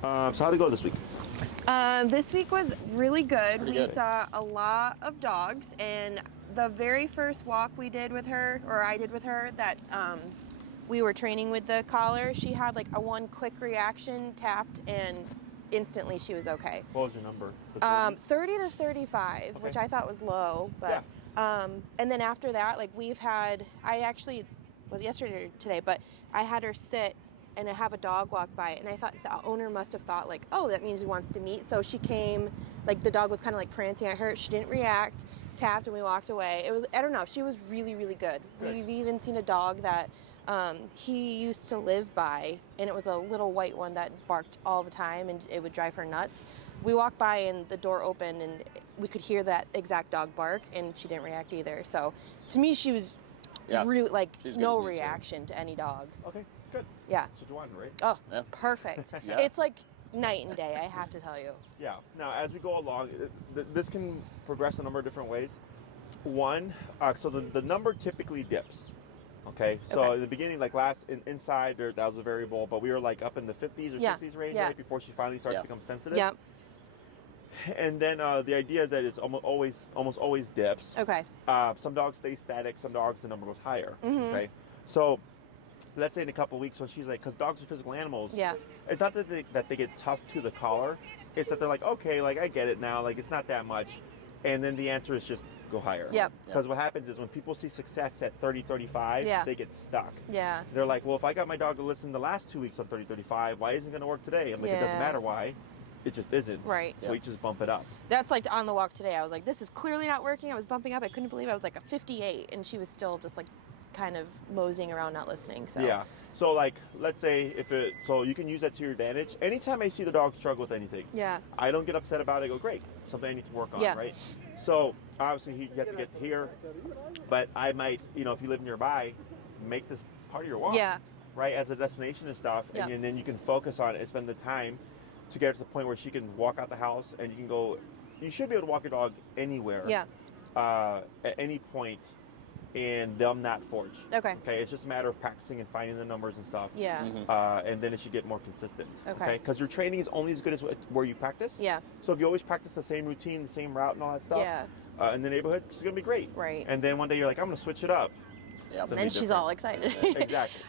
So how'd it go this week? This week was really good. Pretty We good. saw a lot of dogs, and the very first walk we did with her, or I did with her, that we were training with the collar, she had like a one quick reaction, tapped, and instantly she was okay. What was your number? 30 to 35, Okay. which I thought was low, but and then after that, like I actually was yesterday or today, but I had her sit and have a dog walk by, and I thought the owner must have thought like, oh, that means he wants to meet. So she came, like the dog was kind of like prancing at her. She didn't react, tapped, and we walked away. It was, I don't know, she was really, really good. We've even seen a dog that he used to live by, and it was a little white one that barked all the time, and it would drive her nuts. We walked by and the door opened, and we could hear that exact dog bark, and she didn't react either. So to me, she was really like no reaction to any dog. Okay, good. Yeah. That's what you wanted, right? Oh, perfect. It's like night and day, I have to tell you. Yeah. Now, as we go along, this can progress a number of different ways. One, so the number typically dips. Okay, so in the beginning, like inside, that was a variable, but we were like up in the 50s or 60s range right before she finally started to become sensitive. Yep. And then the idea is that it's almost always dips. Okay. Some dogs stay static. Some dogs the number goes higher. Okay. So let's say in a couple of weeks when she's like, because dogs are physical animals. Yeah. It's not that they get tough to the collar. It's that they're like, okay, like I get it now. Like it's not that much. And then the answer is just go higher. Yep. Because what happens is when people see success at 30, 35, they get stuck. Yeah. They're like, well, if I got my dog to listen the last 2 weeks on 30, 35, why isn't it going to work today? I'm like, it doesn't matter why. It just isn't. Right. So we just bump it up. That's like on the walk today. I was like, this is clearly not working. I was bumping up. I couldn't believe I was like a 58, and she was still just like kind of moseying around, not listening. So yeah. So like, let's say so you can use that to your advantage. Anytime I see the dog struggle with anything, I don't get upset about it. I go, great, something I need to work on, right? So obviously you have to get here, but I might, if you live nearby, make this part of your walk, right, as a destination and stuff, and then you can focus on it and spend the time to get to the point where she can walk out the house and you can go. You should be able to walk your dog anywhere, at any point. And them not forge. Okay. It's just a matter of practicing and finding the numbers and stuff. Yeah. And then it should get more consistent. Okay. Because your training is only as good as where you practice. Yeah. So if you always practice the same routine, the same route, and all that stuff, in the neighborhood, she's gonna be great. Right. And then one day you're like, I'm gonna switch it up. Yeah. And then she's all excited. Exactly.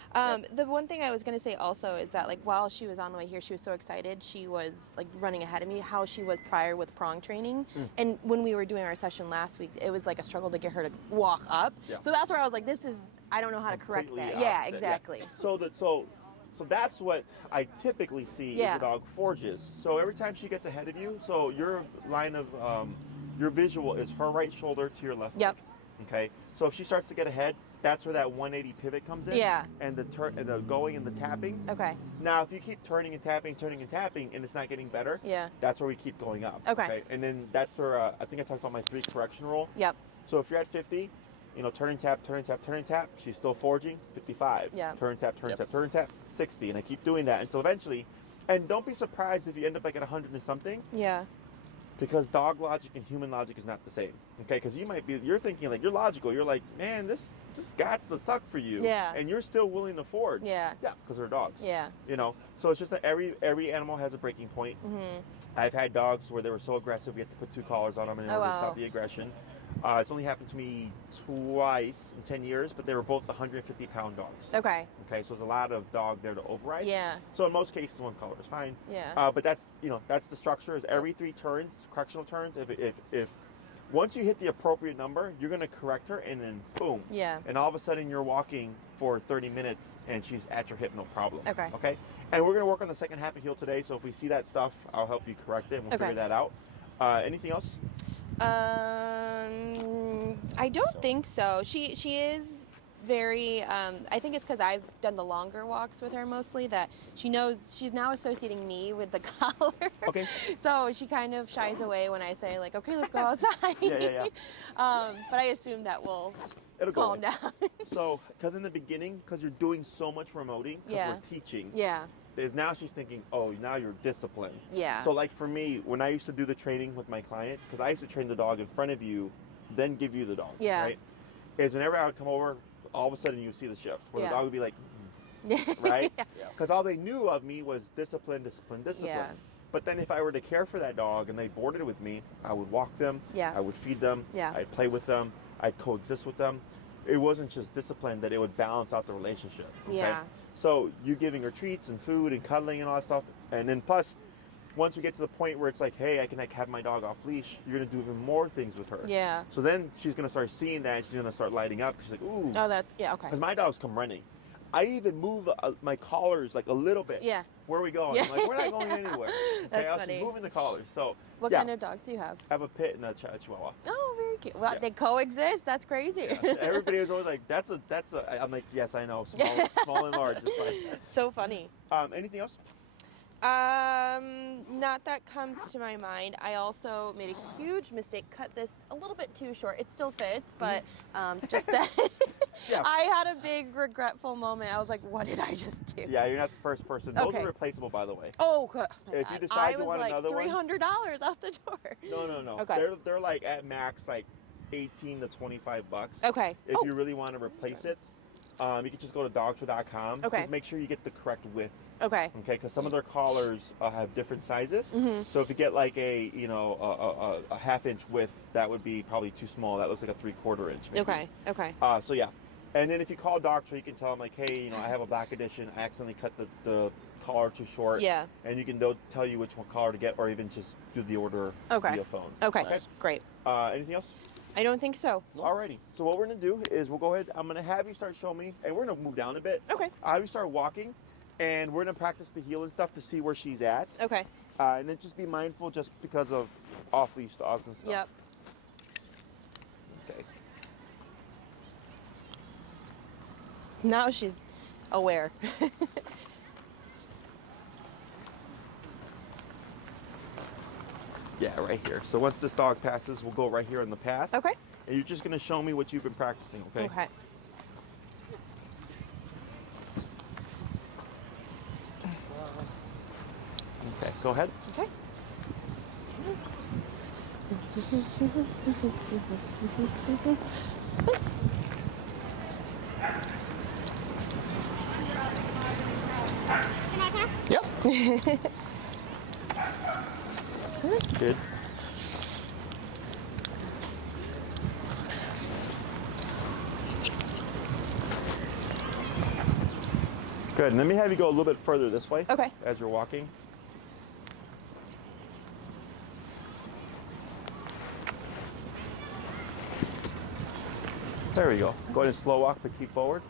The one thing I was going to say also is that, like, while she was on the way here, she was so excited. She was like running ahead of me, how she was prior with prong training. And when we were doing our session last week, it was like a struggle to get her to walk up. So that's where I was like, I don't know how to correct that. Yeah, exactly. Yeah. So that's what I typically see is the dog forges. So every time she gets ahead of you, so your line of your visual is her right shoulder to your left leg. Okay. So if she starts to get ahead, that's where that 180 pivot comes in. Yeah. And the going and the tapping. Okay. Now, if you keep turning and tapping, and it's not getting better, that's where we keep going up. Okay. And then that's where I think I talked about my 3 correction rule. Yep. So if you're at 50, turning tap, she's still forging, 55. Yeah. Turn tap, turn tap, 60, and I keep doing that until eventually. And don't be surprised if you end up like at 100 and something. Yeah. Because dog logic and human logic is not the same, okay? Because you're thinking like, you're logical. You're like, man, this got to suck for you. Yeah. And you're still willing to forge. Yeah. Yeah, because they're dogs. Yeah. So it's just that every animal has a breaking point. Mm-hmm. I've had dogs where they were so aggressive, we had to put 2 collars on them in order to stop the aggression. It's only happened to me twice in 10 years, but they were both 150-pound dogs. Okay. Okay, so there's a lot of dog there to override. Yeah. So in most cases, 1 collar is fine. Yeah. But that's the structure is every 3 turns, correctional turns. If once you hit the appropriate number, you're going to correct her, and then boom. Yeah. And all of a sudden, you're walking for 30 minutes, and she's at your hip, no problem. Okay. Okay. And we're going to work on the second half of heel today. So if we see that stuff, I'll help you correct it, and we'll figure that out. Anything else? I don't think so. She is very, I think it's because I've done the longer walks with her mostly, that she knows she's now associating me with the collar. Okay. So she kind of shies away when I say like, okay, let's go outside. Yeah. But I assume that it'll calm down. So, because in the beginning, because you're doing so much remoting, because we're teaching. Yeah. Is now she's thinking, oh, now you're disciplined. Yeah. So like for me, when I used to do the training with my clients, because I used to train the dog in front of you, then give you the dog. Yeah. Right? Is whenever I would come over, all of a sudden you see the shift where the dog would be like, right? Because all they knew of me was discipline, discipline, discipline. Yeah. But then if I were to care for that dog and they boarded with me, I would walk them, Yeah. I would feed them, Yeah. I'd play with them, I'd coexist with them. It wasn't just discipline, that it would balance out the relationship. Okay? Yeah. So you giving her treats and food and cuddling and all that stuff, and then plus, once we get to the point where it's like, hey, I can like have my dog off leash, you're gonna do even more things with her. Yeah. So then she's gonna start seeing that, she's gonna start lighting up. She's like, ooh. Oh, that's, yeah, okay. Because my dogs come running. I even move my collars like a little bit. Yeah. Where are we going? Yeah. I'm like, we're not going anywhere. Okay, That's I was funny. just moving the collars. So What yeah, kind of dogs do you have? I have a pit and a Chihuahua. Oh, very cute. Well, Yeah. they coexist. That's crazy. Yeah. Everybody was always like, that's a. I'm like, yes, I know. Small and large. It's fine. So funny. Anything else? Not that comes to my mind. I also made a huge mistake. Cut this a little bit too short. It still fits, but just that. Yeah. I had a big regretful moment. I was like, what did I just do? Yeah, you're not the first person. Those Okay. are replaceable, by the way. Oh, good. If you decide I you was want like another one- $300 out the door. No. Okay. They're like at max like 18 to 25 bucks. Okay. If you really want to replace it, you can just go to dogshow.com. Okay. Just make sure you get the correct width. Okay. Okay, because some of their collars have different sizes. Mhm. So if you get like a a half-inch width, that would be probably too small. That looks like a 3/4 inch. Maybe. Okay. Okay. So yeah, and then if you call Dog Show, you can tell them like, hey, I have a black edition. I accidentally cut the collar too short. Yeah. And they'll tell you which one collar to get, or even just do the order Okay. via phone. Okay. Nice. Great. Anything else? I don't think so. Alrighty. So what we're gonna do is we'll go ahead. I'm gonna have you start showing me, and we're gonna move down a bit. Okay. I'll have you start walking, and we're gonna practice the heel and stuff to see where she's at. Okay. And then just be mindful, just because of off-leash dogs and stuff. Yep. Okay. Now she's aware. Yeah, right here. So once this dog passes, we'll go right here on the path. Okay. And you're just gonna show me what you've been practicing, okay? Okay. Okay, go ahead. Okay. Yep. Good. Good. And let me have you go a little bit further this way. Okay. As you're walking. There we go. Go ahead and slow walk, but keep forward.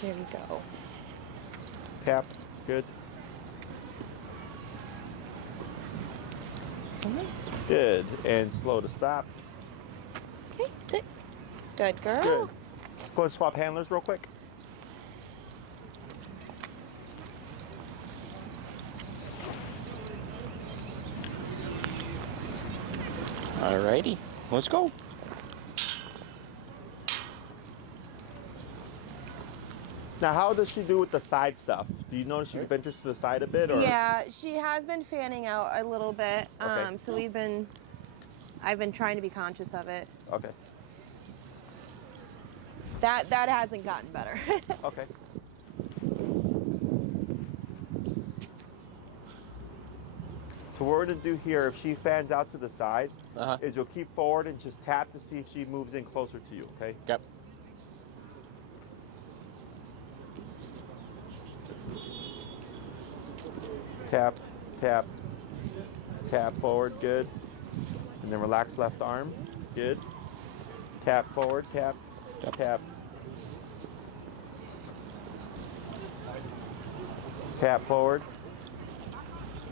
Here we go. Tap. Good. Good. And slow to stop. Okay. Sit. Good girl. Good. Go and swap handlers real quick. Alrighty, let's go. Now, how does she do with the side stuff? Do you notice she ventures to the side a bit? Or? Yeah, she has been fanning out a little bit. Okay. So I've been trying to be conscious of it. Okay. That hasn't gotten better. Okay. So what we're going to do here, if she fans out to the side, is you'll keep forward and just tap to see if she moves in closer to you, okay? Yep. Tap, tap, tap forward, good. And then relax left arm, good. Tap forward, tap, tap. Tap forward.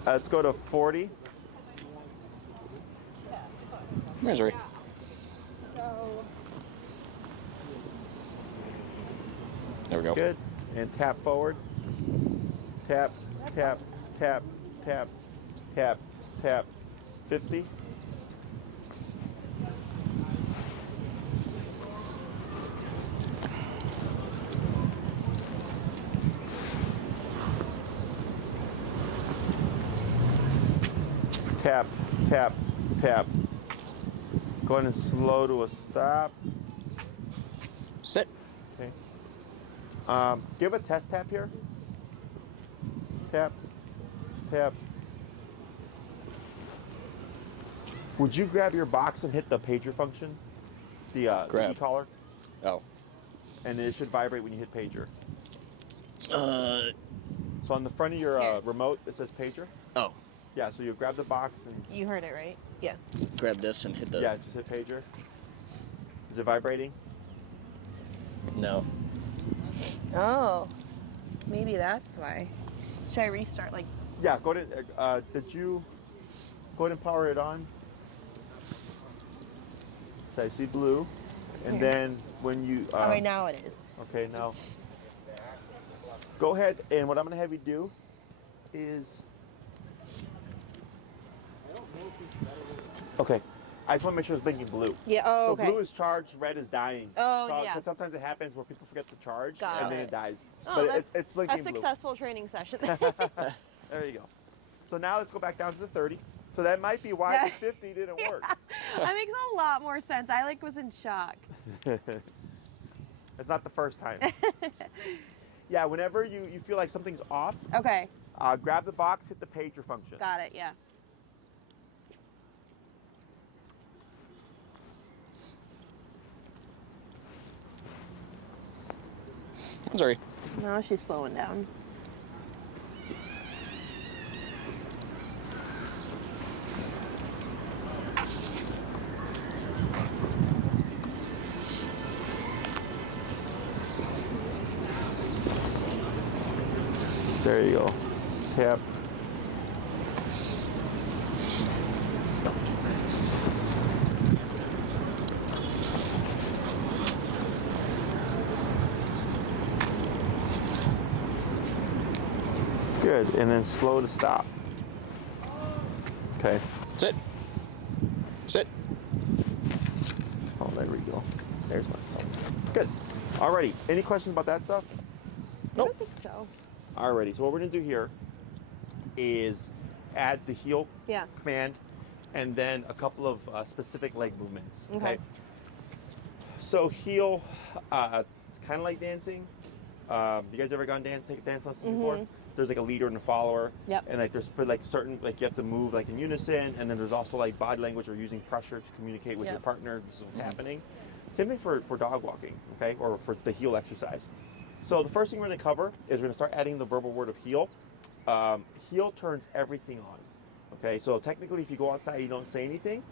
Let's go to 40. Where's Zuri? There we go. Good. And tap forward. Tap, tap, tap, tap, tap, tap. 50. Tap, tap, tap. Go ahead and slow to a stop. Sit. Okay. Give a test tap here. Tap, tap. Would you grab your box and hit the pager function? The e-collar? Oh. And it should vibrate when you hit pager. So on the front of your remote, it says pager. Oh. Yeah, so you grab the box and... You heard it, right? Yeah. Grab this and hit the... Yeah, just hit pager. Is it vibrating? No. Oh. Maybe that's why. Should I restart? Like... Yeah, go to... did you... Go ahead and power it on. So I see blue. And then when you... oh, right now it is. Okay, now... Go ahead, and what I'm going to have you do is... Okay, I just want to make sure it's blinking blue. Yeah, oh, so okay. blue is charged, red is dying. Oh, so, yeah. Because sometimes it happens where people forget to charge, Got and then it. it dies. Oh, but it's blinking a blue. successful training session. There you go. So now let's go back down to the 30. So that might be why the 50 didn't work. That makes a lot more sense. I was in shock. It's not the first time. Yeah, whenever you feel like something's off, Okay. grab the box, hit the pager function. Got it, yeah. I'm sorry. Now she's slowing down. There you go. Tap. Good, and then slow to stop. Okay. Sit. Sit. Oh, there we go. There's my phone. Good. Alrighty. Any questions about that stuff? I don't think so. Alrighty. So what we're gonna do here is add the heel command, and then a couple of specific leg movements. Okay. So heel, it's kind of like dancing. You guys ever gone take dance lessons before? There's like a leader and a follower. Yep. And like there's like certain, like you have to move like in unison, and then there's also like body language or using pressure to communicate with your partner. This is what's happening. Same thing for dog walking, okay, or for the heel exercise. So the first thing we're going to cover is we're going to start adding the verbal word of heel. Heel turns everything on. Okay, so technically if you go outside and you don't say anything,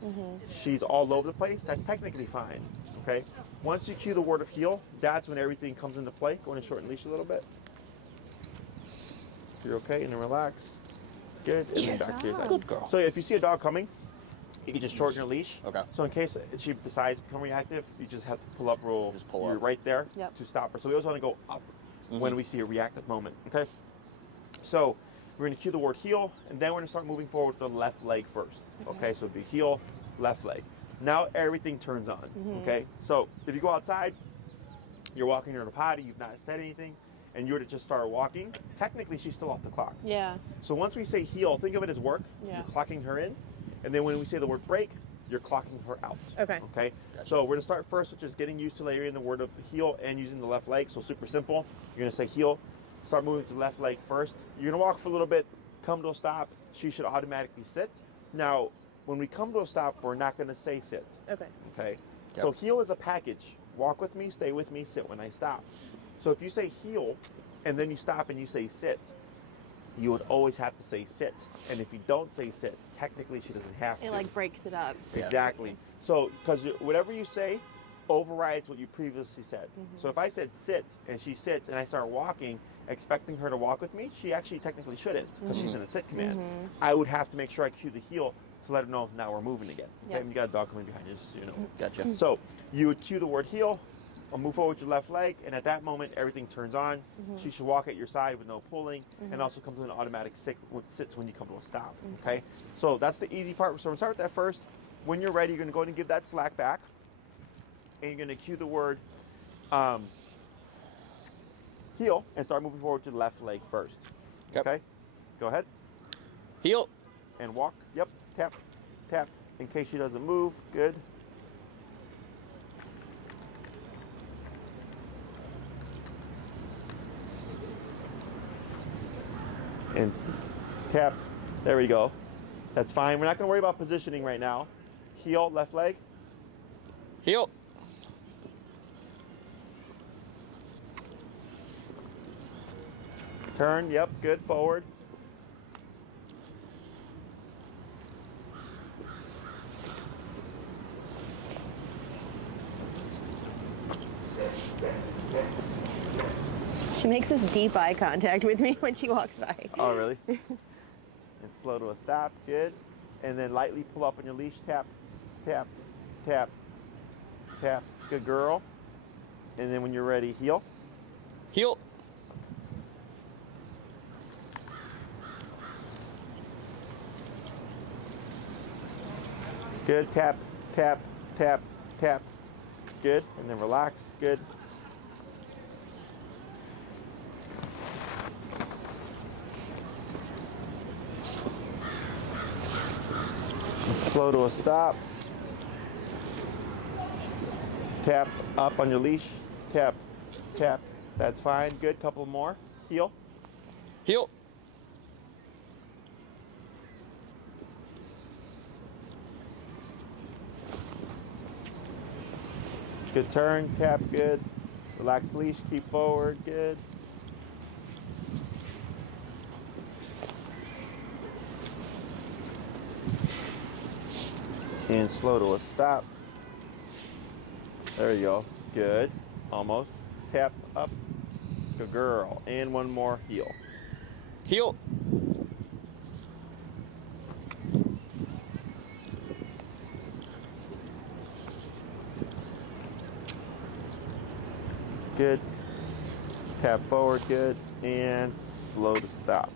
she's all over the place, that's technically fine. Okay, once you cue the word of heel, that's when everything comes into play. Go ahead and shorten leash a little bit. You're okay, and then relax. Good, and then back to your side. Good girl. So if you see a dog coming, you can just shorten your leash. Okay. So in case she decides to become reactive, you just have to pull up real. Just pull you're up. right there Yep. to stop her. So we always want to go up when we see a reactive moment. Okay. So we're going to cue the word heel, and then we're going to start moving forward with the left leg first. Okay. So it'd be heel, left leg. Now everything turns on. Okay. So if you go outside, you're walking her to potty, you've not said anything, and you were to just start walking, technically she's still off the clock. Yeah. So once we say heel, think of it as work. Yeah. You're clocking her in. And then when we say the word break, you're clocking her out. Okay. Okay? Gotcha. So we're going to start first with just getting used to layering the word of heel and using the left leg. So super simple. You're going to say heel, start moving to the left leg first. You're going to walk for a little bit, come to a stop. She should automatically sit. Now, when we come to a stop, we're not going to say sit. Okay. Okay? Yep. So heel is a package. Walk with me, stay with me, sit when I stop. So if you say heel and then you stop and you say sit, you would always have to say sit. And if you don't say sit, technically she doesn't have to. It like breaks it up. Yeah. Exactly. So, because whatever you say overrides what you previously said. So if I said sit and she sits and I start walking, expecting her to walk with me, she actually technically shouldn't because she's in a sit command. I would have to make sure I cue the heel to let her know now we're moving again. Okay, Yep. and you got a dog coming behind you, just so you know. Gotcha. So you would cue the word heel, I'll move forward with your left leg, and at that moment everything turns on. She should walk at your side with no pulling, and also comes to an automatic sits when you come to a stop. Okay, so that's the easy part. So we'll start with that first. When you're ready, you're going to go ahead and give that slack back, and you're going to cue the word heel and start moving forward to the left leg first. Yep. Okay, go ahead Heel. and walk. Yep, tap, tap. In case she doesn't move, good. And tap. There we go. That's fine. We're not going to worry about positioning right now. Heel, left leg. Heel. Turn. Yep. Good. Forward. She makes this deep eye contact with me when she walks by. Oh, really? And slow to a stop. Good. And then lightly pull up on your leash. Tap, tap, tap, tap. Good girl. And then when you're ready, heel. Heel. Good. Tap, tap, tap, tap. Good. And then relax. Good. And slow to a stop. Tap up on your leash. Tap, tap. That's fine. Good. Couple more. Heel. Heel. Good turn, tap, good. Relax leash, keep forward, good. And slow to a stop. There you go, good. Almost. Tap up, good girl. And one more, heel. Heel. Good. Tap forward, good. And slow to stop.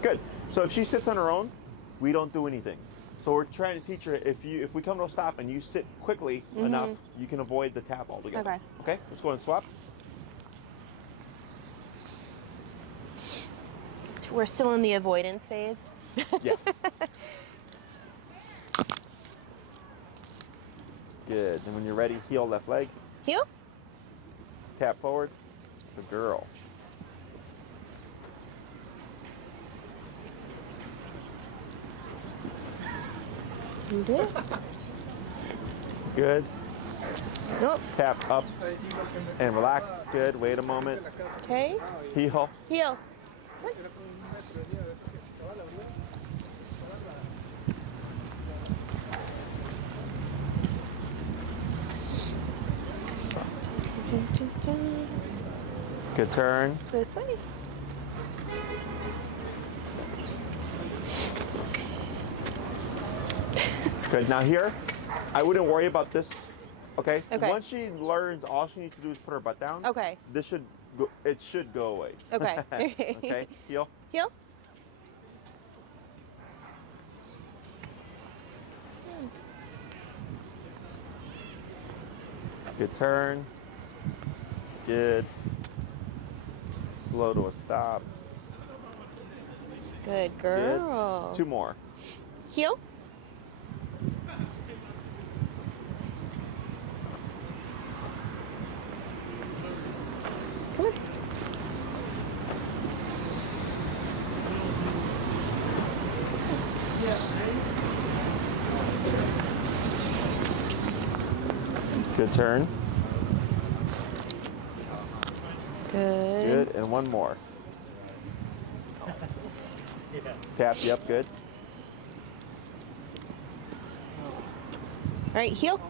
Good. So if she sits on her own, we don't do anything. So we're trying to teach her if we come to a stop and you sit quickly enough, you can avoid the tap altogether. Okay. Okay, let's go and swap. We're still in the avoidance phase. Yeah. Good. And when you're ready, heel, left leg. Heel. Tap forward. Good girl. You did. Good. Nope. Tap up and relax. Good. Wait a moment. Okay. Heel. Heel. Good turn. This way. Good. Now here, I wouldn't worry about this. Okay. Okay. Once she learns, all she needs to do is put her butt down. Okay. This should go. It should go away. Okay. Okay. Heel. Heel. Good turn. Good. Slow to a stop. Good Good. girl. Two more. Heel. Come on. Good turn. Good. Good. And one more. Tap. Yep. Good. All right, heel.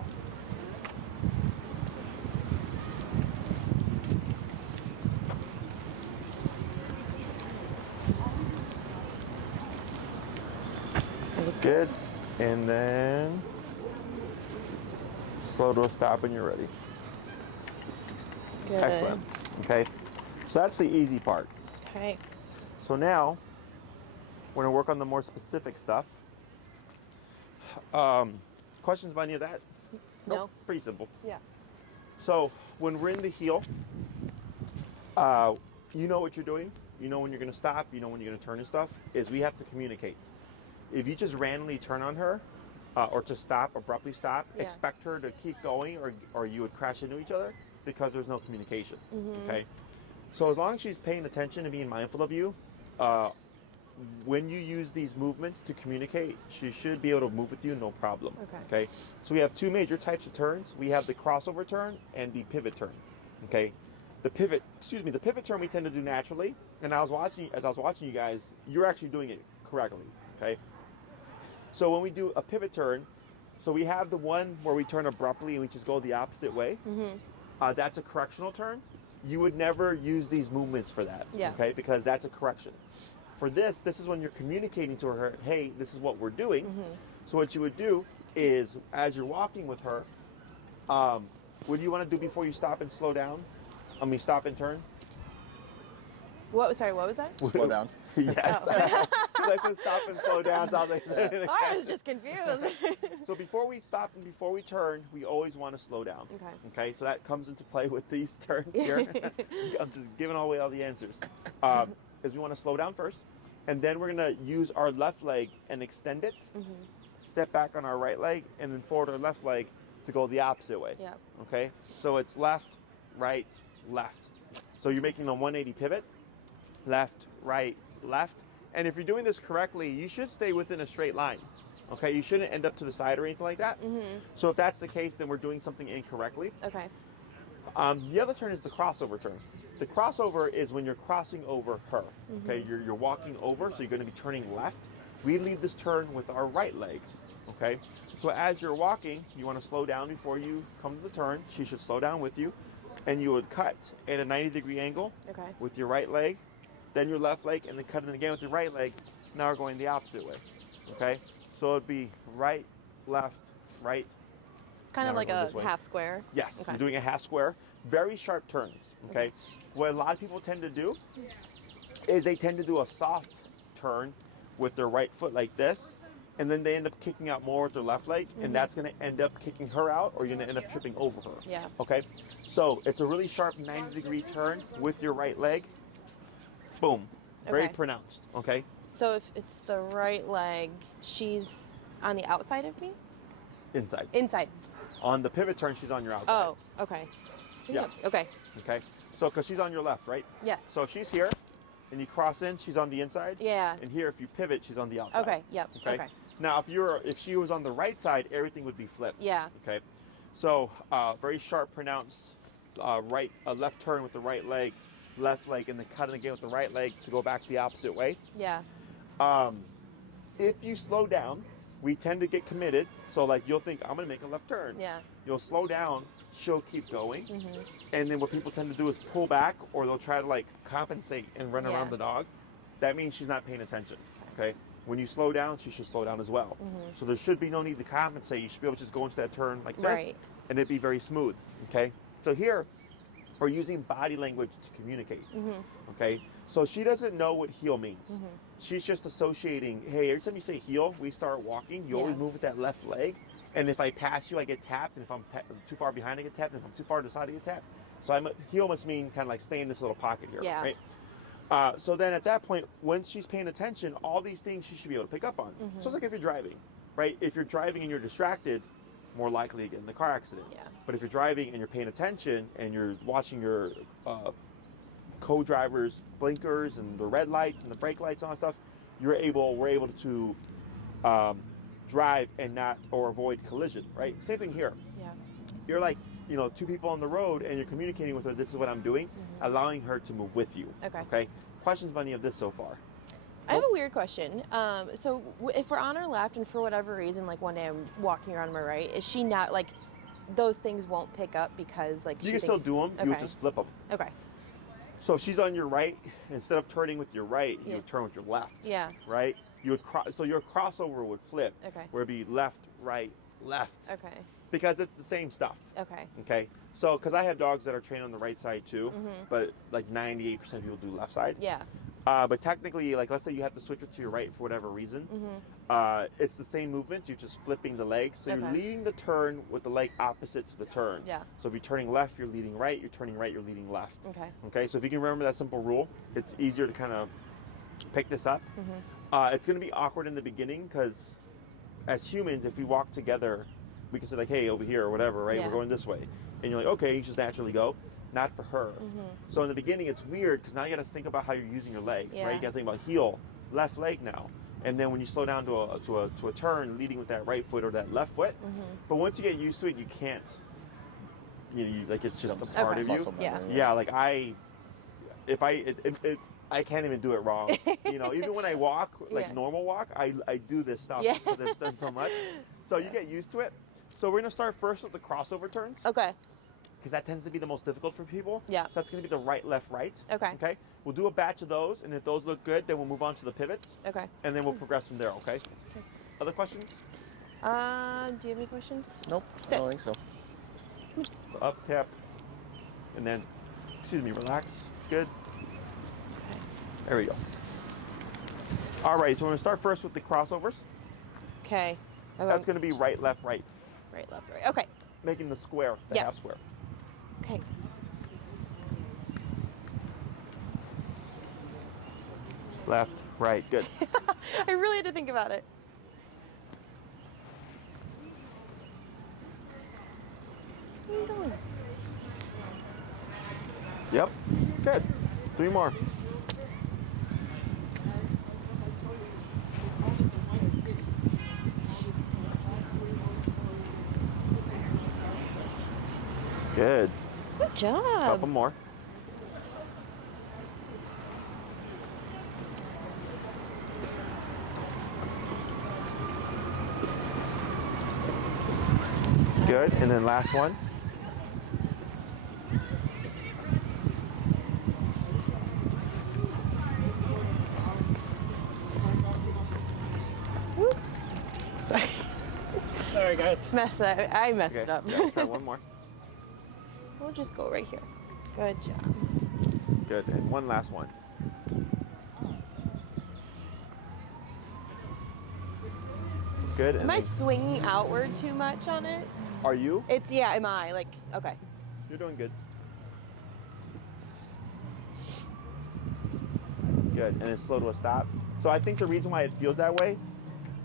Good. And then slow to a stop when you're ready. Good. Excellent. Okay. So that's the easy part. Okay. So now we're going to work on the more specific stuff. Questions about any of that? No. Nope. Pretty simple. Yeah. So when we're in the heel, you know what you're doing. You know when you're going to stop. You know when you're going to turn and stuff. Is we have to communicate. If you just randomly turn on her, or to stop, abruptly stop, Yeah. expect her to keep going, or you would crash into each other because there's no communication. Okay. So as long as she's paying attention and being mindful of you, when you use these movements to communicate, she should be able to move with you, no problem. Okay. So we have two major types of turns. We have the crossover turn and the pivot turn. Okay. The pivot turn we tend to do naturally. And as I was watching you guys, you're actually doing it correctly. Okay. So when we do a pivot turn, so we have the one where we turn abruptly and we just go the opposite way. That's a correctional turn. You would never use these movements for that. Okay, because that's a correction. For this is when you're communicating to her, hey, this is what we're doing. So what you would do is, as you're walking with her, what do you want to do before you stop and slow down? Stop and turn? Sorry, what was that? Slow down. Yes. Oh. I said stop and slow down. So I was just confused. So before we stop and before we turn, we always want to slow down. Okay. So that comes into play with these turns here. I'm just giving away all the answers. Is we want to slow down first, and then we're going to use our left leg and extend it, step back on our right leg, and then forward our left leg to go the opposite way. Okay. So it's left, right, left. So you're making a 180 pivot, left, right, left. And if you're doing this correctly, you should stay within a straight line. Okay, you shouldn't end up to the side or anything like that. So if that's the case, then we're doing something incorrectly. Okay. The other turn is the crossover turn. The crossover is when you're crossing over her. Okay, you're walking over, so you're going to be turning left. We lead this turn with our right leg. Okay, so as you're walking, you want to slow down before you come to the turn. She should slow down with you, and you would cut at a 90-degree angle with your right leg, then your left leg, and then cut it again with your right leg. Now we're going the opposite way. Okay, so it'd be right, left, right. Kind of like a half square. Yes, you're doing a half square. Very sharp turns. Okay, what a lot of people tend to do is they tend to do a soft turn with their right foot like this, and then they end up kicking out more with their left leg, and that's going to end up kicking her out, or you're going to end up tripping over her. Okay, so it's a really sharp 90-degree turn with your right leg. Boom. Very pronounced. Okay. So if it's the right leg, she's on the outside of me? Inside. Inside. On the pivot turn, she's on your outside. Oh, okay. Yeah. Okay. Okay. So, because she's on your left, right? Yes. So if she's here, and you cross in, she's on the inside. Yeah. And here, if you pivot, she's on the outside. Okay. Yep. Okay. Now, if she was on the right side, everything would be flipped. Yeah. Okay. So, very sharp, pronounced left turn with the right leg, left leg, and then cutting again with the right leg to go back the opposite way. Yeah. If you slow down, we tend to get committed. So like you'll think, I'm gonna make a left turn. Yeah. You'll slow down, she'll keep going. And then what people tend to do is pull back, or they'll try to like compensate and run around the dog. That means she's not paying attention. Okay. When you slow down, she should slow down as well. So there should be no need to compensate. You should be able to just go into that turn like this, and it'd be very smooth. Okay. So here, we're using body language to communicate. Okay. So she doesn't know what heel means. She's just associating, hey, every time you say heel, we start walking, you always move with that left leg. And if I pass you, I get tapped. And if I'm too far behind, I get tapped. And if I'm too far to the side, I get tapped. So heel must mean kind of like stay in this little pocket here. Right? So then at that point, once she's paying attention, all these things she should be able to pick up on. So it's like if you're driving, right? If you're driving and you're distracted, more likely to get in the car accident. But if you're driving and you're paying attention and you're watching your co-drivers' blinkers and the red lights and the brake lights and all that stuff, we're able to drive and not or avoid collision, right? Same thing here. You're like, two people on the road and you're communicating with her, this is what I'm doing, allowing her to move with you. Okay. Questions, Bunny, of this so far? I have a weird question. So if we're on our left and for whatever reason, like one day I'm walking around on my right, is she not like, those things won't pick up because like you can still do them, you would just flip them. Okay. So if she's on your right, instead of turning with your right, you would turn with your left. Right? You would so your crossover would flip. Where it'd be left, right, left. Because it's the same stuff. Okay. So because I have dogs that are trained on the right side too, but like 98% of people do left side. But technically, like let's say you have to switch it to your right for whatever reason, it's the same movement. You're just flipping the legs. So you're leading the turn with the leg opposite to the turn. So if you're turning left, you're leading right. You're turning right, you're leading left. Okay. So if you can remember that simple rule, it's easier to kind of pick this up. It's going to be awkward in the beginning because as humans, if we walk together, we can say like, hey, over here or whatever, right? We're going this way. And you're like, okay, you just naturally go. not for her. So in the beginning, it's weird because now you got to think about how you're using your legs, right? You got to think about heel, left leg now. And then when you slow down to a turn, leading with that right foot or that left foot. But once you get used to it, you can't. Like it's just a part of you. Yeah, like I can't even do it wrong. Even when I walk, like normal walk, I do this stuff because it's done so much. So you get used to it. So we're gonna start first with the crossover turns. Okay. Because that tends to be the most difficult for people. Yeah. So that's gonna be the right, left, right. Okay. Okay. We'll do a batch of those, and if those look good, then we'll move on to the pivots. Okay. And then we'll progress from there. Okay. Other questions? Do you have any questions? Nope, I don't think so. So up, tap, and then, relax. Good. Okay. There we go. All right, so we're gonna start first with the crossovers. Okay. That's gonna be right, left, right. Right, left, right. Okay. Making the square, the half square. Okay. Left, right, good. I really had to think about it. Where are you going? Yep, good. 3 more. Good. Good job. Couple more. Good, and then last one. Whoop. Sorry. Sorry, guys. I messed it up. Yeah, try one more. We'll just go right here. Good job. Good, and one last one. Good. Am I swinging outward too much on it? Are you? Am I? Like, okay. You're doing good. Good, and then slow to a stop. So I think the reason why it feels that way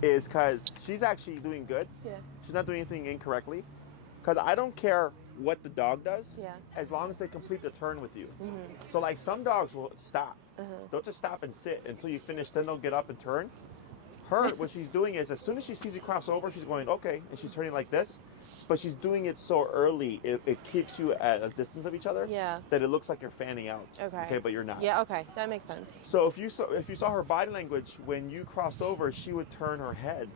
is because she's actually doing good. Yeah. She's not doing anything incorrectly. Because I don't care what the dog does, as long as they complete the turn with you. So like some dogs will stop. They'll just stop and sit until you finish, then they'll get up and turn. Her, what she's doing is as soon as she sees you cross over, she's going, okay, and she's turning like this. But she's doing it so early, it keeps you at a distance of each other that it looks like you're fanning out. Okay, but you're not. Yeah, okay, that makes sense. So if you saw her body language, when you crossed over, she would turn her head.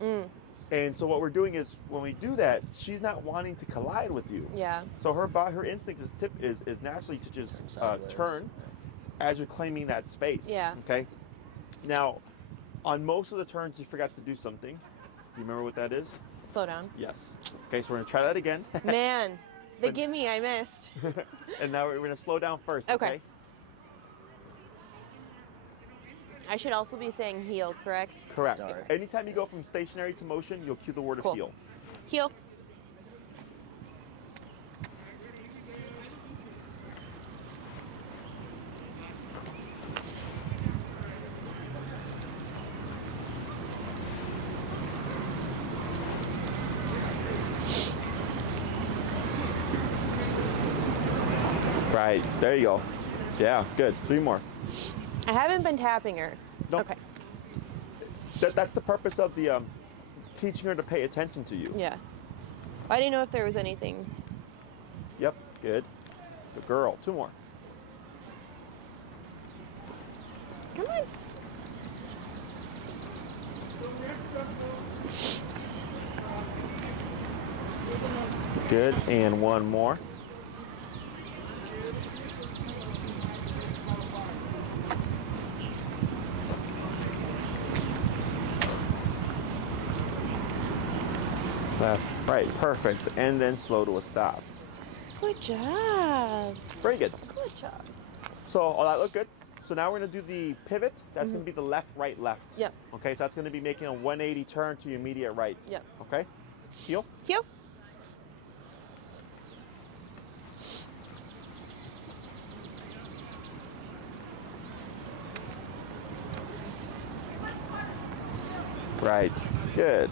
And so what we're doing is when we do that, she's not wanting to collide with you. Yeah. So her instinct is naturally to just turn as you're claiming that space. Yeah. Okay. Now, on most of the turns, you forgot to do something. Do you remember what that is? Slow down. Yes. Okay, so we're gonna try that again. Man, the gimme I missed. And now we're gonna slow down first. Okay. I should also be saying heel, correct? Correct. Anytime you go from stationary to motion, you'll cue the word of heel. Heel. Right, there you go. Yeah, good. 3 more. I haven't been tapping her. Nope. Okay. That's the purpose of the teaching her to pay attention to you. Yeah. I didn't know if there was anything. Yep, good. Good girl. 2 more. Come on. Good, and 1 more. Left, right, perfect. And then slow to a stop. Good job. Very good. Good job. So all that looked good. So now we're gonna do the pivot. That's gonna be the left, right, left. Yep. Okay, so that's gonna be making a 180 turn to your immediate right. Yep. Okay? Heel. Heel. Right. Good.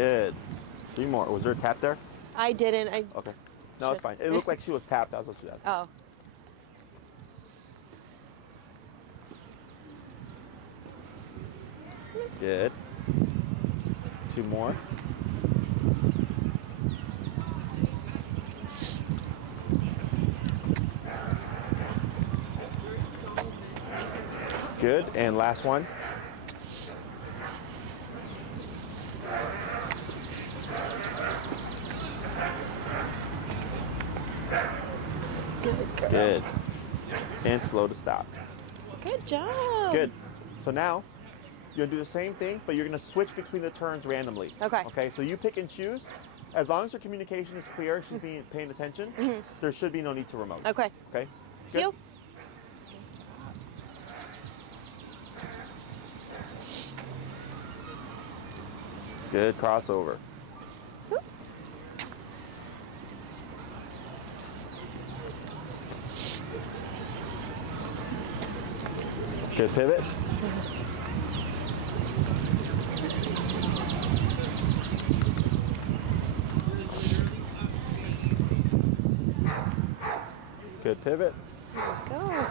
Good. 3 more. Was there a tap there? I didn't. Okay. No, it's fine. It looked like she was tapped. That was what she was asking. Oh. Good. 2 more. Good. And last one. Good. And slow to stop. Good job. Good. So now you're gonna do the same thing, but you're gonna switch between the turns randomly. Okay. Okay. So you pick and choose. As long as your communication is clear, she's paying attention. There should be no need to remote. Okay. Okay. Good. Heel. Good crossover. Good pivot. Good pivot. Go.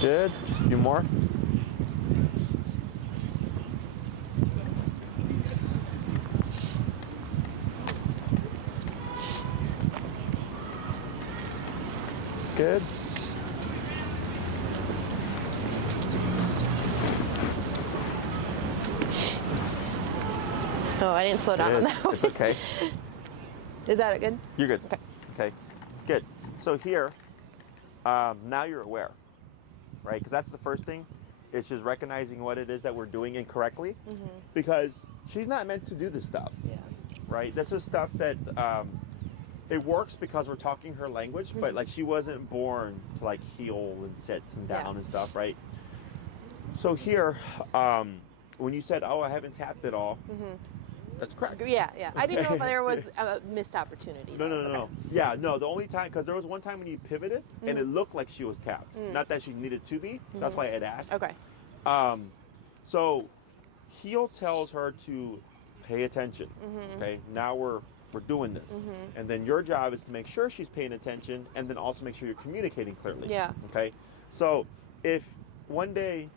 Good. Just a few more. Good. Oh, I didn't slow down on that one. It's okay. Is that good? You're good. Okay. Okay. Good. So here, now you're aware, right? Because that's the first thing. It's just recognizing what it is that we're doing incorrectly, because she's not meant to do this stuff. Yeah. Right? This is stuff that it works because we're talking her language, but like she wasn't born to like heel and sit and down and stuff, right? So here, when you said, "Oh, I haven't tapped it all," that's correct. Yeah, yeah. I didn't know if there was a missed opportunity. No. Yeah, no. The only time, because there was one time when you pivoted and it looked like she was tapped. Not that she needed to be. That's why I had asked. Okay. So heel tells her to pay attention. Okay. Now we're doing this, and then your job is to make sure she's paying attention, and then also make sure you're communicating clearly. Yeah. Okay. So if one day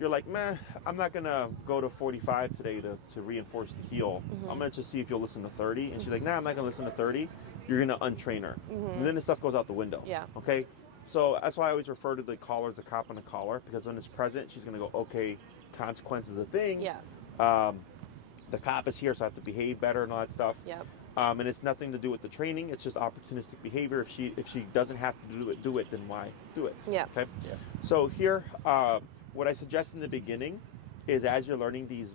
you're like, meh, I'm not gonna go to 45 today to reinforce the heel. I'm gonna just see if you'll listen to 30. And she's like, nah, I'm not gonna listen to 30. You're gonna untrain her. And then the stuff goes out the window. Yeah. Okay? So that's why I always refer to the collar as a cop on a collar, because when it's present, she's gonna go, okay, consequence is a thing. Yeah. The cop is here, so I have to behave better and all that stuff. Yep. And it's nothing to do with the training. It's just opportunistic behavior. If she doesn't have to do it, then why do it? Yeah. Okay. Yeah. So here, what I suggest in the beginning is, as you're learning these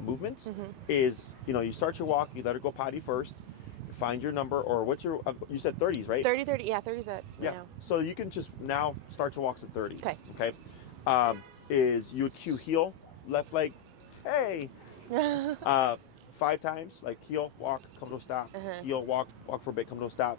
movements, is you start your walk. You let her go potty first. Find your number, or what's your? You said 30s, right? 30, yeah, 30's it. Yeah. Now. So you can just now start your walks at 30. Okay. Okay. Is you would cue heel, left leg, hey. 5 times, like heel, walk, come to a stop, heel, walk for a bit, come to a stop,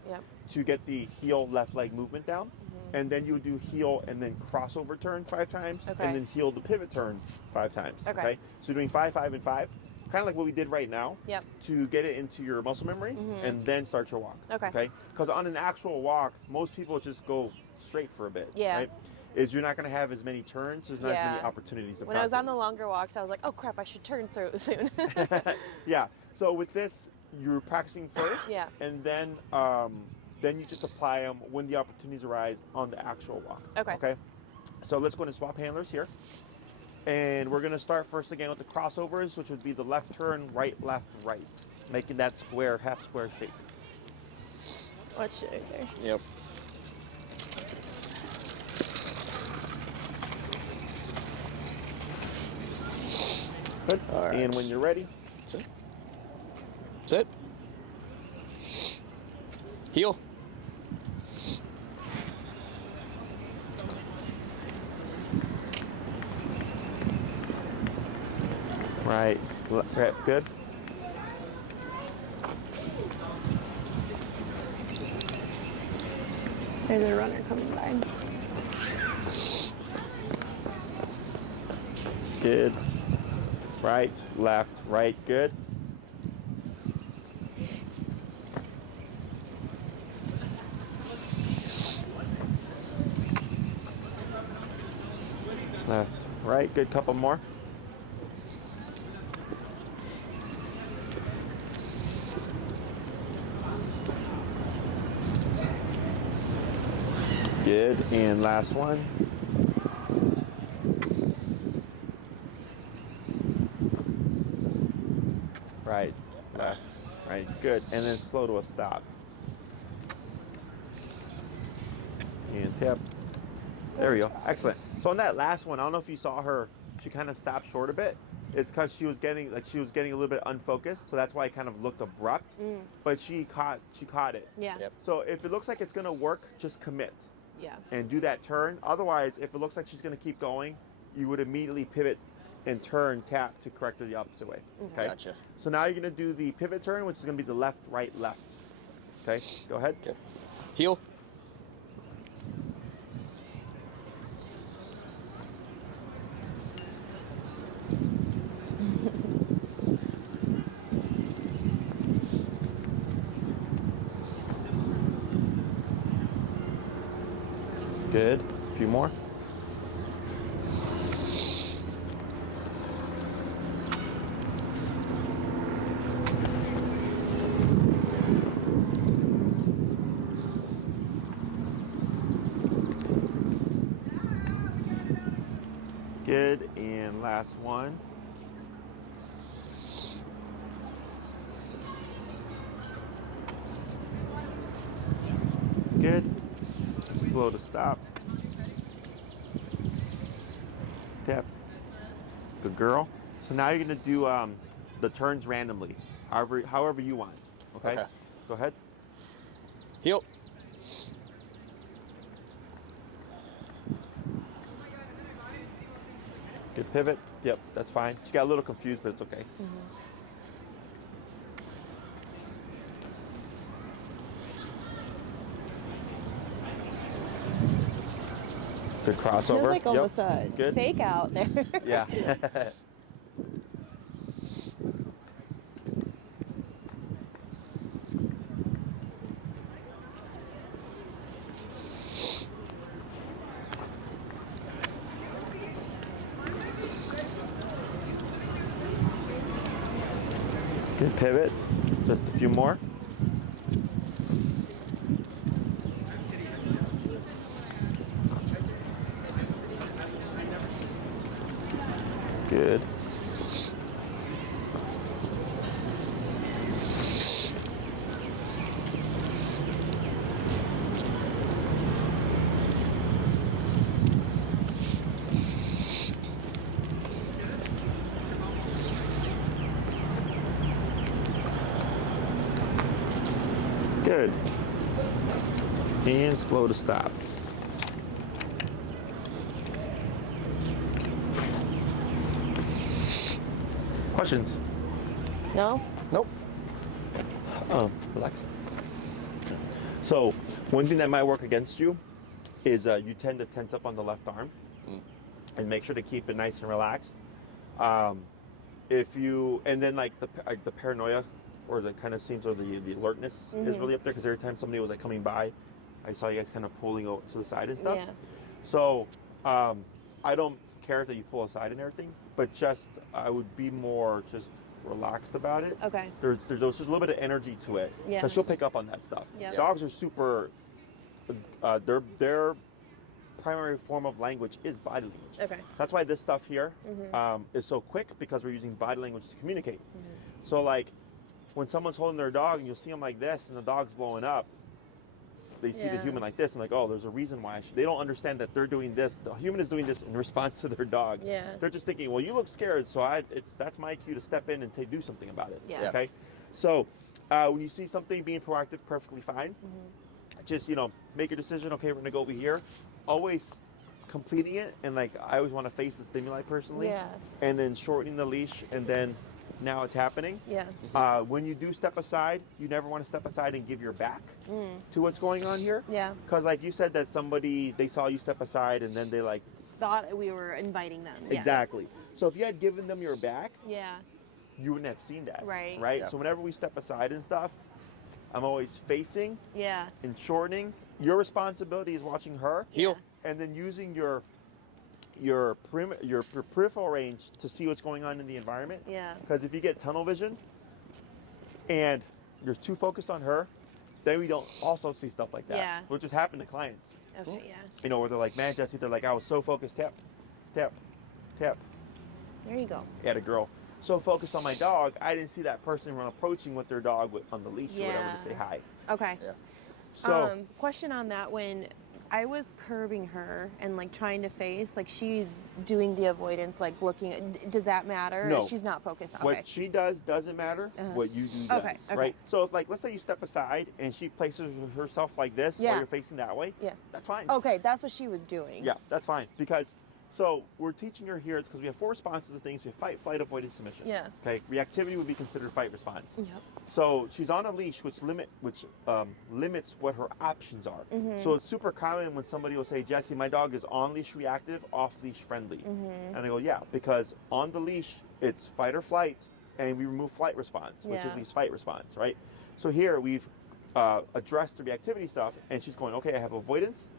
to get the heel left leg movement down. And then you would do heel and then crossover turn 5 times, and then heel to pivot turn 5 times. Okay. So you're doing 5, 5, and 5, kind of like what we did right now, to get it into your muscle memory, and then start your walk. Okay. Because on an actual walk, most people just go straight for a bit. Yeah. Right? Is you're not going to have as many turns, there's not as many opportunities to When I was on the longer walks, I was like, oh crap, I should turn so soon. Yeah. So with this, you're practicing first, and then you just apply them when the opportunities arise on the actual walk. Okay. So let's go and swap handlers here. And we're going to start first again with the crossovers, which would be the left turn, right, making that square, half square shape. Watch it right there. Yep. Good. All right. And when you're ready, Sit. Sit. Heel. right, good. There's a runner coming by. Good. Right, left, right, good. Left, right, good. Couple more. Good, and last one. Right, left, right, good. And then slow to a stop. And tip. There we go, excellent. So on that last one, I don't know if you saw her, she kind of stopped short a bit. It's because she was getting a little bit unfocused, so that's why it kind of looked abrupt. But she caught it. Yeah. Yep. So if it looks like it's gonna work, just commit. Yeah. And do that turn. Otherwise, if it looks like she's gonna keep going, you would immediately pivot and turn, tap to correct her the opposite way. Okay. Gotcha. So now you're gonna do the pivot turn, which is gonna be the left, right, left. Okay. Go ahead. Okay. Heel. Good. A few more. Good. And last one. Good. Slow to stop. Tap. Good girl. So now you're gonna do the turns randomly, however you want. Okay. Okay. Go ahead. Heel. Good pivot. Yep, that's fine. She got a little confused, but it's okay. Good crossover. Feels like almost a Good. fake out there. Yeah. Good pivot. Just a few more. Good. Good. And slow to stop. Questions? No? Nope. Relax. So, one thing that might work against you is you tend to tense up on the left arm, and make sure to keep it nice and relaxed. If you, and then like the paranoia, or the kind of seems, or the alertness is really up there, because every time somebody was like coming by, I saw you guys kind of pulling out to the side and stuff. Yeah. So, I don't care that you pull aside and everything, but just I would be more just relaxed about it. Okay. There's just a little bit of energy to it, Yeah. because she'll pick up on that stuff. Yeah. Dogs are super. Their primary form of language is body language. Okay. That's why this stuff here is so quick, because we're using body language to communicate. So like, when someone's holding their dog and you'll see them like this, and the dog's blowing up, they see the Yeah. human like this, and like, oh, there's a reason why. They don't understand that they're doing this. The human is doing this in response to their dog. Yeah. They're just thinking, well, you look scared, so that's my cue to step in and do something about it. Yeah. Okay. So when you see something being proactive, perfectly fine. Just make your decision. Okay, we're gonna go over here. Always completing it, and like I always want to face the stimuli personally. Yeah. And then shortening the leash, and then now it's happening. Yeah. When you do step aside, you never want to step aside and give your back to what's going on here. Yeah. Because like you said that somebody, they saw you step aside and then they like. Thought we were inviting them. Exactly. So if you had given them your back, Yeah. you wouldn't have seen that. Right. Right? Yeah. So whenever we step aside and stuff, I'm always facing Yeah. and shortening. Your responsibility is watching her. Heel. And then using your peripheral range to see what's going on in the environment. Yeah. Because if you get tunnel vision and you're too focused on her, then we don't also see stuff like that. Yeah. Which has happened to clients. Okay. Yeah. You know, where they're like, man, Jesse, they're like, I was so focused, tap, tap, tap. There you go. I had a girl so focused on my dog, I didn't see that person run approaching with their dog on the leash or whatever to say hi. Okay. Yeah. So Question on that: when I was curbing her and like trying to face, like she's doing the avoidance, like looking. Does that matter? No. Or she's not focused. Okay. what she does doesn't matter. What you do does. Okay, okay. Right. So if like let's say you step aside and she places herself like this Yeah. while you're facing that way, Yeah. that's fine. Okay, that's what she was doing. Yeah, that's fine because. So we're teaching her here because we have 4 responses to things. We have fight, flight, avoidance, submission. Yeah. Okay. Reactivity would be considered fight response. Yep. So she's on a leash, which limits what her options are. So it's super common when somebody will say, Jesse, my dog is on leash reactive, off leash friendly. And I go, yeah, because on the leash it's fight or flight, and we remove flight response, which Yeah. leaves fight response, right? So here we've addressed the reactivity stuff, and she's going, okay, I have avoidance,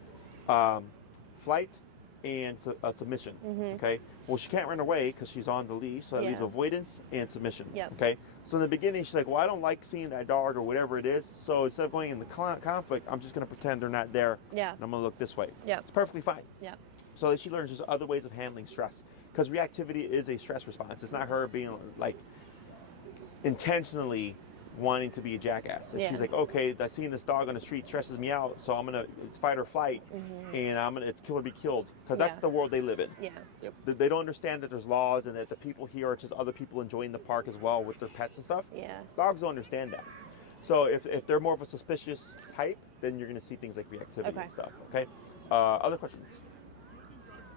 flight, and submission. Okay. Well, she can't run away because she's on the leash, so that leaves Yeah. avoidance and submission. Yep. Okay. So in the beginning, she's like, "Well, I don't like seeing that dog or whatever it is. So instead of going in the conflict, I'm just going to pretend they're not there, Yeah. and I'm going to look this way. Yep. It's perfectly fine. Yep. So she learns there's other ways of handling stress because reactivity is a stress response. It's not her being like intentionally wanting to be a jackass. And Yeah. she's like, okay, that seeing this dog on the street stresses me out, so it's fight or flight, and it's kill or be killed, because that's Yeah. the world they live in. Yeah. They don't understand that there's laws and that the people here are just other people enjoying the park as well with their pets and stuff. Yeah. Dogs don't understand that. So if they're more of a suspicious type, then you're going to see things like reactivity Okay. and stuff. Okay. Other questions?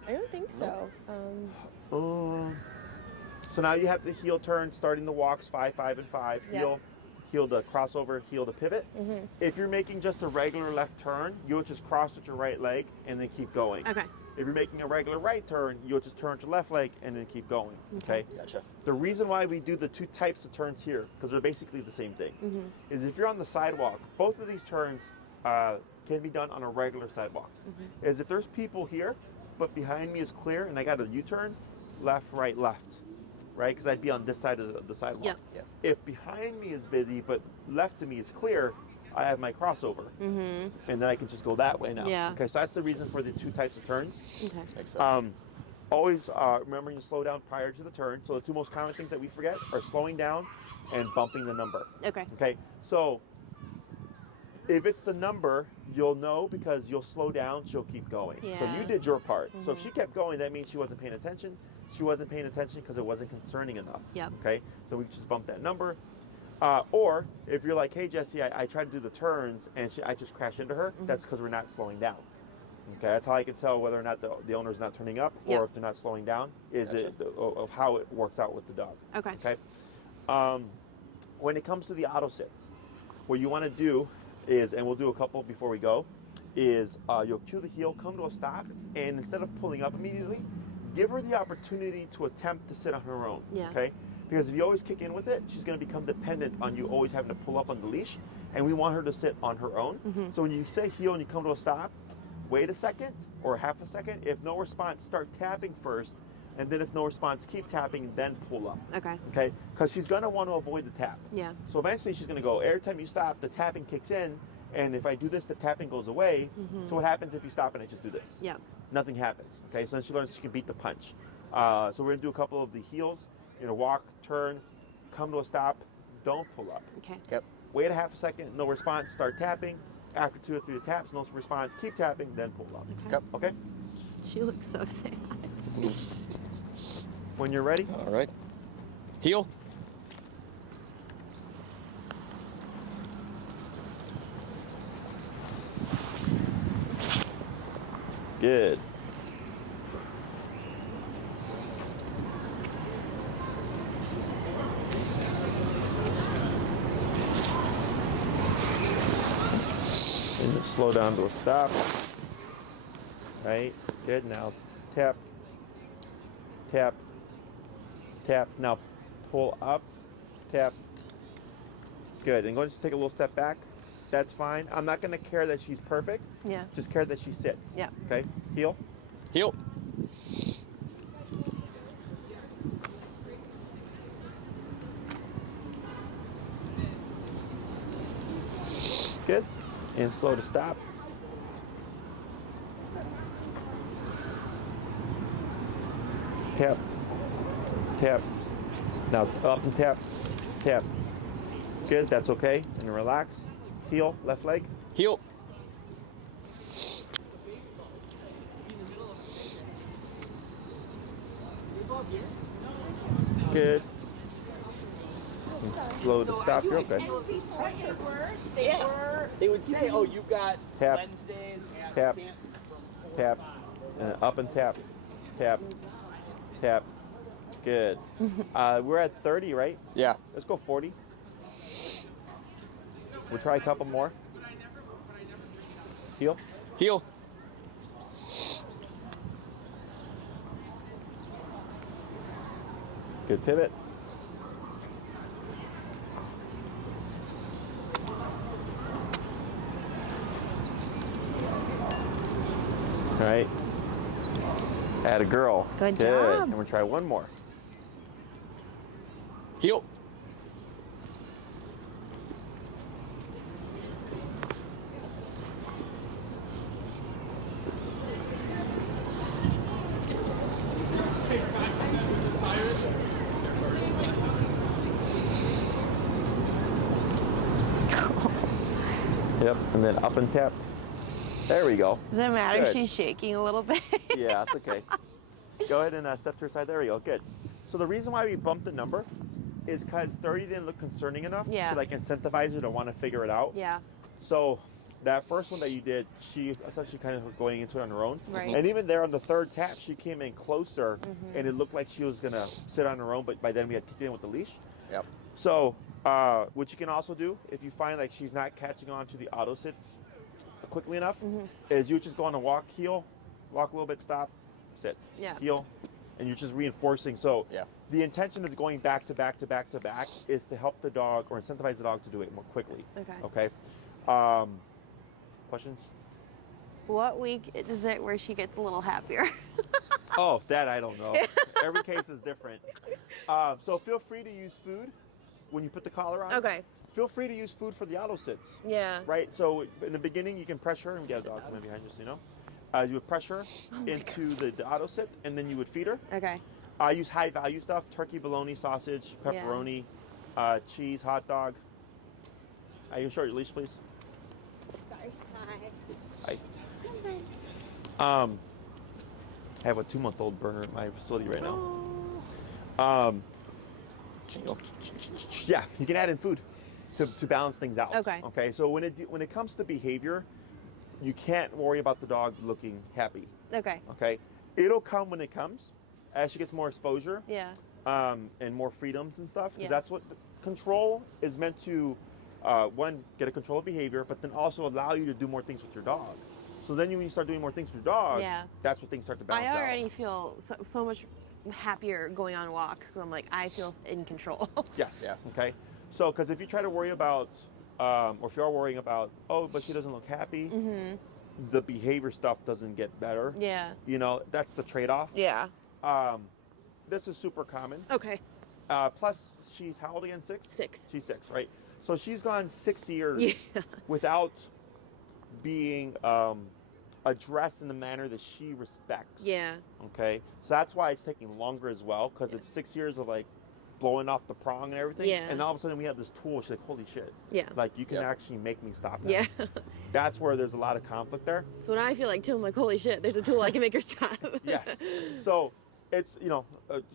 I don't think so. So now you have the heel turn, starting the walks 5, 5, and 5. Yeah. Heel to crossover, heel to pivot. If you're making just a regular left turn, you'll just cross with your right leg and then keep going. Okay. If you're making a regular right turn, you'll just turn to left leg and then keep going. Okay. Gotcha. The reason why we do the 2 types of turns here, because they're basically the same thing, is if you're on the sidewalk, both of these turns can be done on a regular sidewalk. Is if there's people here, but behind me is clear and I got a U-turn, left, right, left, right? Because I'd be on this side of the sidewalk. Yep. Yeah. If behind me is busy, but left of me is clear, I have my crossover. And then I can just go that way now. Yeah. Okay, so that's the reason for the 2 types of turns. Okay. Makes sense. Always remembering to slow down prior to the turn. So the 2 most common things that we forget are slowing down and bumping the number. Okay. Okay, so if it's the number, you'll know because you'll slow down, she'll keep going. So Yeah. you did your part. So if she kept going, that means she wasn't paying attention. She wasn't paying attention because it wasn't concerning enough. Yep. Okay, so we just bump that number. Or if you're like, hey, Jesse, I tried to do the turns and I just crashed into her, that's because we're not slowing down. Okay, that's how I can tell whether or not the owner's not turning up or Yep. if they're not slowing down, is Gotcha. of how it works out with the dog. Okay. Okay. When it comes to the auto sits, what you want to do is, and we'll do a couple before we go, is you'll cue the heel, come to a stop, and instead of pulling up immediately, give her the opportunity to attempt to sit on her own. Yeah. Okay? Because if you always kick in with it, she's going to become dependent on you always having to pull up on the leash, and we want her to sit on her own. So when you say heel and you come to a stop, wait a second or half a second. If no response, start tapping first, and then if no response, keep tapping, then pull up. Okay. Okay? Because she's going to want to avoid the tap. Yeah. So eventually she's going to go, every time you stop, the tapping kicks in, and if I do this, the tapping goes away. So what happens if you stop and I just do this? Yep. Nothing happens. Okay, so then she learns she can beat the punch. So we're going to do a couple of the heels. Walk, turn, come to a stop, don't pull up. Okay. Yep. Wait a half a second, no response, start tapping. After 2 or 3 taps, no response, keep tapping, then pull up. Yep. Okay? She looks so sad. When you're ready, All right. Heel. good. And then slow down to a stop. Right? Good. Now tap, tap, tap. Now pull up, tap. Good. And go ahead and just take a little step back. That's fine. I'm not going to care that she's perfect. Yeah. Just care that she sits. Yeah. Okay. Heel. Heel. Good. And slow to stop. Tap. Tap. Now up and tap. Tap. Good. That's okay. And relax. Heel. Left leg. Heel. Good. And slow to stop. You're okay. They would say, "Oh, you got Tap. Wednesdays at Tap. camp from 4 Tap. to 5." And up and tap. Tap. Tap. Good. We're at 30, right? Yeah. Let's go 40. We'll try a couple more. Heel. Heel. Good pivot. All right. Add a girl. Good job. And we'll try one more. Heel. Yep. And then up and tap. There we go. Does it matter? Good. She's shaking a little bit. Yeah, that's okay. Go ahead and step to her side. There we go. Good. So the reason why we bumped the number is because 30 didn't look concerning enough Yeah. to like incentivize her to want to figure it out. Yeah. So that first one that you did, she essentially kind of going into it on her own. Right. And even there on the third tap, she came in closer and it looked like she was going to sit on her own, but by then we had kicked in with the leash. Yep. So what you can also do, if you find like she's not catching on to the auto sits quickly enough, is you just go on a walk, heel, walk a little bit, stop, sit, Yeah. heel, and you're just reinforcing. So Yeah. the intention of going back to back to back to back is to help the dog or incentivize the dog to do it more quickly. Okay. Okay. Questions? What week is it where she gets a little happier? Oh, that I don't know. Every case is different. So feel free to use food when you put the collar on. Okay. Feel free to use food for the auto sits. Yeah. Right. So in the beginning, you can pressure and get a dog coming behind you, so you know. You would pressure into the auto sit, and then you would feed her. Okay. I use high value stuff: turkey, bologna, sausage, pepperoni, cheese, hot dog. You can short your leash, please. Sorry. Hi. I have a 2-month-old burner at my facility right now. Yeah, you can add in food to balance things out. Okay. Okay. So when it comes to behavior, you can't worry about the dog looking happy. Okay. Okay. It'll come when it comes, as she gets more exposure. Yeah. And more freedoms and stuff, because Yeah. that's what control is meant to. One, get a control of behavior, but then also allow you to do more things with your dog. So then when you start doing more things with your dog, that's when things start to balance out. I already feel so much happier going on walks because I'm like, I feel in control. Yes. Yeah. Okay. So, because if you try to worry about, or if you are worrying about, oh, but she doesn't look happy, the behavior stuff doesn't get better. Yeah. You know, that's the trade-off. Yeah. This is super common. Okay. Plus, she's how old again? 6? 6. She's 6, right? So she's gone 6 years Yeah. without being addressed in the manner that she respects. Yeah. Okay. So that's why it's taking longer as well, because it's 6 years of like blowing off the prong and everything. Yeah. And all of a sudden we have this tool. She's like, holy shit. Yeah. Like you can Yep. actually make me stop now. Yeah. That's where there's a lot of conflict there. So when I feel like too, I'm like, holy shit, there's a tool I can make her stop. Yes. So it's,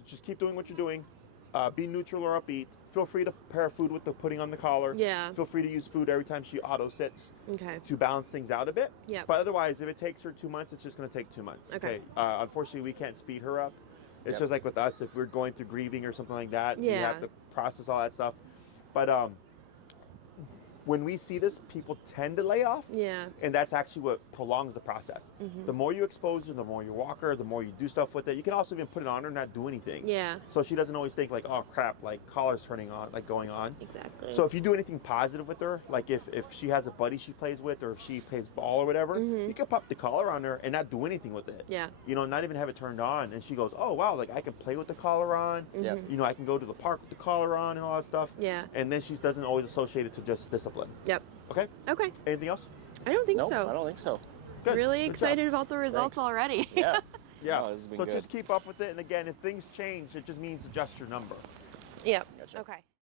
just keep doing what you're doing. Be neutral or upbeat. Feel free to pair food with the putting on the collar. Yeah. Feel free to use food every time she auto sits Okay. to balance things out a bit. Yep. But otherwise, if it takes her 2 months, it's just going to take 2 months. Okay. Unfortunately, we can't speed her up. It's Yep. just like with us, if we're going through grieving or something like that, we Yeah. have to process all that stuff. But when we see this, people tend to lay off. Yeah. And that's actually what prolongs the process. The more you expose her, the more you walk her, the more you do stuff with it. You can also even put it on her and not do anything. Yeah. So she doesn't always think like, oh crap, like collar's turning on, like going on. Exactly. So if you do anything positive with her, like if she has a buddy she plays with, or if she plays ball or whatever, you can pop the collar on her and not do anything with it. Yeah. You know, not even have it turned on. And she goes, oh wow, like I can play with the collar on. Yep. You know, I can go to the park with the collar on and all that stuff. Yeah. And then she doesn't always associate it to just discipline. Yep. Okay? Okay. Anything else? I don't think No, so. I don't think so. Good. Really Good excited job. about the results Thanks. already. Yeah. Yeah. No, this has been So good. just keep up with it. And again, if things change, it just means adjust your number. Yep. Gotcha. Okay.